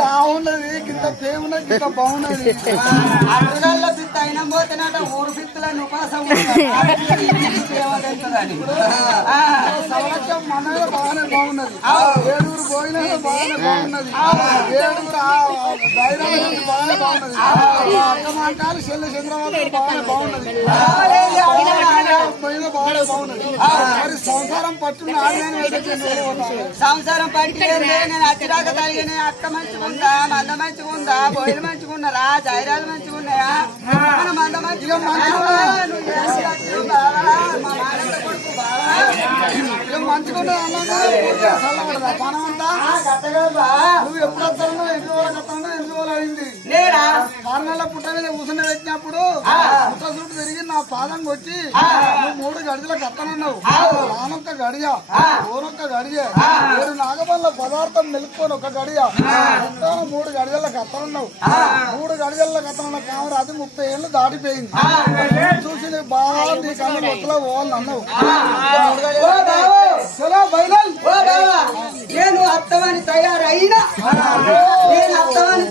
బాగున్నది కింద పేమున్నది కింద బాగున్నది అడుగల్ల పిత్త అయినా పోతేనట ఊరు పిత్తులని ఉపాసం సవలక్షం మన బాగానే బాగున్నది ఏడుగురు పోయినా బాగానే బాగున్నది ఏడుగురు బాగానే బాగున్నది అక్క మాంటాలు చెల్లె చంద్రబాబు బాగానే బాగున్నది పోయినా బాగానే బాగున్నది మరి సంసారం పట్టుకుని సంసారం పట్టుకుని నేను అచ్చిరాక తగిన అక్క మంచిగుందా మంద మంచిగుందా బొయ్యలు మంచిగున్నారా జైరాలు మంచిగున్నాయా మన మంద మంచిగా మంచిగుంటా పనమంతా నువ్వు ఎప్పుడు వస్తాను ఎన్ని రోజులు వస్తాను ఎన్ని రోజులు అయింది 6 నెలల పుట్ట మీద కూర్చుని పెట్టినప్పుడు పుట్ట చుట్టూ తిరిగి నా పాదం కొట్టి నువ్వు 3 గడిజలకు వస్తానన్నావు నానొక్క గడియ ఓనొక్క గడియ 7 నాగబల్ల పదార్థం మెలుపుకొని ఒక గడియ 3 గడిజలకు వస్తానన్నావు 3 గడిజలకు వస్తానన్న కామరా అది 30 ఏళ్ళు దాటిపోయింది చూసి నీ బాగా నీ కళ్ళు మొక్కలో పోవాలని అన్నావు నేను అత్తమని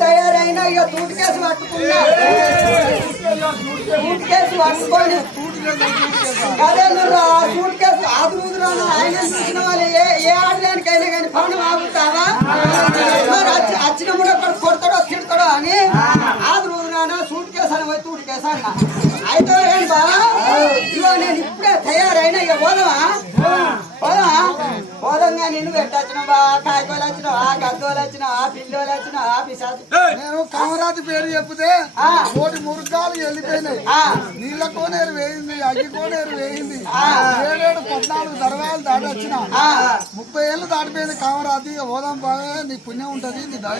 తయారైనా ఇక తూటి కేసు పట్టుకున్నా తూటి కేసు పట్టుకొని అదే తూటి కేసు ఆదురుదురా ఆయన చూసిన వాళ్ళు ఏ ఆడదానికైనా కానీ పనులు ఆగుతావా మరి వచ్చిన కూడా కొడతాడో తిడతాడో అని ఆదురుదురానా సూట్ కేసు అని పోయి తూటి కేసు అన్న అయితే ఏం బాగా ఇగో నేను ఇప్పుడే తయారైనా ఇక పోదామా పోదంగా నిన్ను పెట్టొచ్చినవా కాయకోలు వచ్చినావా గద్దోలు వచ్చినావా పిల్లోలు వచ్చినావా పిశాచి నేను కామరాజు పేరు చెప్తే 3 మురుగాలు వెళ్ళిపోయినాయి నీళ్ళ కోనేరు వేయింది అగ్గి కోనేరు వేయింది 7 14 దర్వాలు దాటి వచ్చిన 30 ఏళ్ళు దాటిపోయింది కామరాజు ఇక పోదాం బాగా నీ పుణ్యం ఉంటది నీ దయ